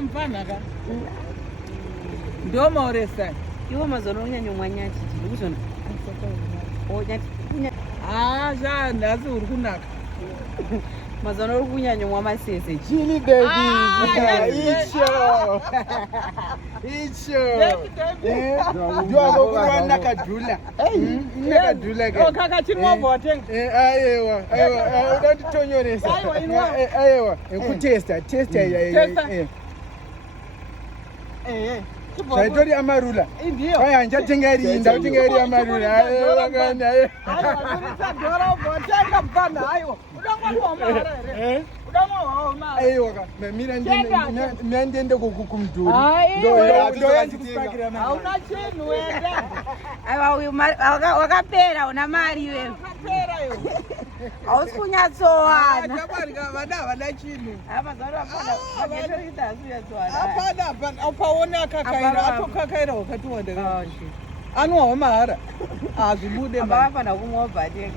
mfana ka. Ndio maoresa. Iwo mazono unyanyomwa nyati ndikuzvona. O nyati. Zvana asi uri kunaka. Mazono uri kunyanyomwa masese. Chili baby. Icho. Ndio akuwa nakadhula. Nakadhula ke. Kaka chinwa bote. Aiwa. Unotitonyoresa. Aiwa. Ekutesta, testa Saitori amarula. Ndio. Haya njatingeri inda utingeri amarula. Aiwa kana. Aiwa kunisa dora bote bana aiwa. Udamwa mara ere. Udamwa mara. Aiwa ka. Mina ndende kukumdhuri. Ndo yandikusakira mama. Hauna chinhu wenda. Aiwa uyu wakapera una mari wewe. Wakapera yo. Hausi kunyatsowana. Vana chinhu. Mazono apana. Magetorita asuyatsowana. Hapana. Upaona akakaira. Atokakaira wakati wanda. Anwa mahara. Azvibude. Hapana kumwa bhati.